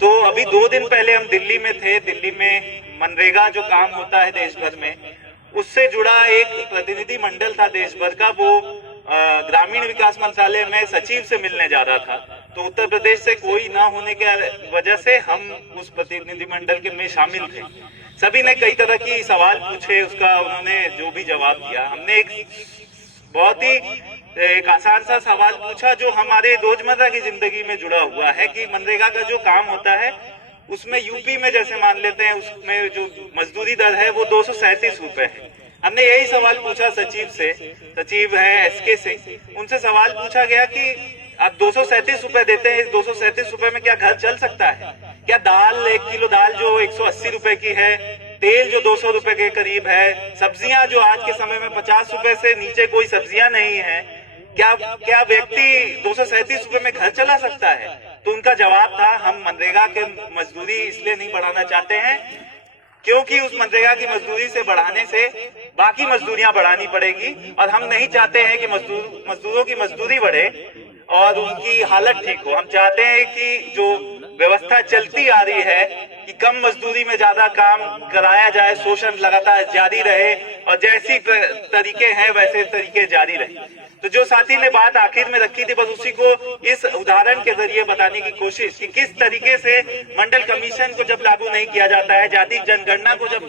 तो अभी 2 दिन पहले हम दिल्ली में थे। दिल्ली में मनरेगा जो काम होता है देश भर में, उससे जुड़ा एक प्रतिनिधि मंडल था देश भर का। वो ग्रामीण विकास मंत्रालय में सचिव से मिलने जा रहा था। तो उत्तर प्रदेश से कोई ना होने के वजह से हम उस प्रतिनिधि मंडल के में शामिल थे। सभी ने कई तरह की सवाल पूछे, उसका उन्होंने जो भी जवाब दिया। हमने एक बहुत ही एक आसान सा सवाल पूछा जो हमारे रोजमर्रा की जिंदगी में जुड़ा हुआ है कि मनरेगा का जो काम होता है उसमें यूपी में जैसे मान लेते हैं उसमें जो मजदूरी दर है वो 237 रुपए है। हमने यही सवाल पूछा सचिव से, सचिव है एसके सिंह, उनसे सवाल पूछा गया कि आप 237 रुपए देते हैं, इस 237 रुपए में क्या घर चल सकता है? क्या दाल 1 किलो दाल जो 180 रुपए की है, तेल जो 200 रुपए के करीब है, सब्जियां जो आज के समय में 50 रुपए से नीचे कोई सब्जियां नहीं है, क्या व्यक्ति 237 रुपए में घर चला सकता है? तो उनका जवाब था, हम मनरेगा के मजदूरी इसलिए नहीं बढ़ाना चाहते हैं क्योंकि उस मनरेगा की मजदूरी से बढ़ाने से बाकी मजदूरियां बढ़ानी पड़ेगी, और हम नहीं चाहते हैं कि मजदूरों की मजदूरी बढ़े और उनकी हालत ठीक हो। हम चाहते हैं कि जो व्यवस्था चलती आ रही है कि कम मजदूरी में ज्यादा काम कराया जाए, शोषण लगातार जारी रहे और जैसी तरीके हैं वैसे तरीके जारी रहे। तो जो साथी ने बात आखिर में रखी थी, बस उसी को इस उदाहरण के जरिए बताने की कोशिश कि किस तरीके से मंडल कमीशन को जब लागू नहीं किया जाता है, जाति जनगणना को जब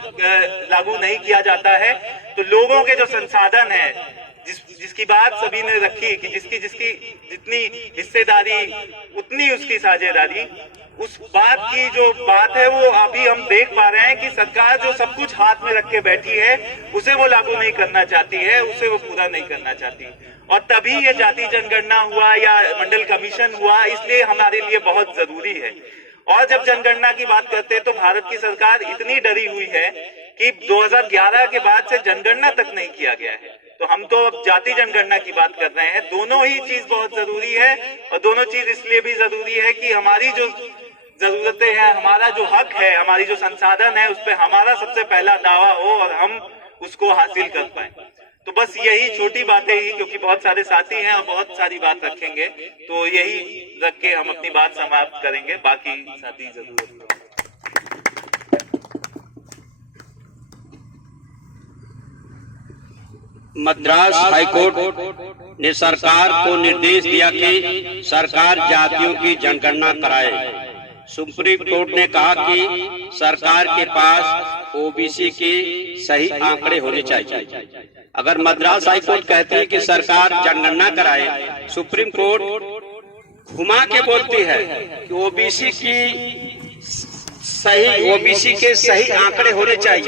लागू नहीं किया जाता है, तो लोगों के जो संसाधन है, जिसकी बात सभी ने रखी कि जिसकी जितनी हिस्सेदारी उतनी उसकी साझेदारी, उस बात की जो बात है वो अभी हम देख पा रहे हैं कि सरकार जो सब कुछ हाथ में रख के बैठी है उसे वो लागू नहीं करना चाहती है, उसे वो पूरा नहीं करना चाहती। और तभी ये जाति जनगणना हुआ या मंडल कमीशन हुआ, इसलिए हमारे लिए बहुत जरूरी है। और जब जनगणना की बात करते हैं तो भारत की सरकार इतनी डरी हुई है कि 2011 के बाद से जनगणना तक नहीं किया गया है। तो हम तो अब जाति जनगणना की बात कर रहे हैं। दोनों ही चीज बहुत जरूरी है, और दोनों चीज इसलिए भी जरूरी है कि हमारी जो जरूरतें हैं, हमारा जो हक है, हमारी जो संसाधन है, उस पर हमारा सबसे पहला दावा हो और हम उसको हासिल कर पाए। तो बस यही छोटी बातें ही, क्योंकि बहुत सारे साथी हैं और बहुत सारी बात रखेंगे, तो यही रख के हम अपनी बात समाप्त करेंगे। बाकी साथी जरूर। मद्रास हाईकोर्ट ने सरकार को निर्देश दिया कि सरकार जातियों की जनगणना कराए। सुप्रीम कोर्ट ने कहा कि सरकार के पास ओबीसी के सही आंकड़े होने चाहिए। अगर मद्रास हाईकोर्ट कहती है कि सरकार जनगणना कराए, सुप्रीम कोर्ट घुमा के बोलती है कि ओबीसी के सही आंकड़े होने चाहिए।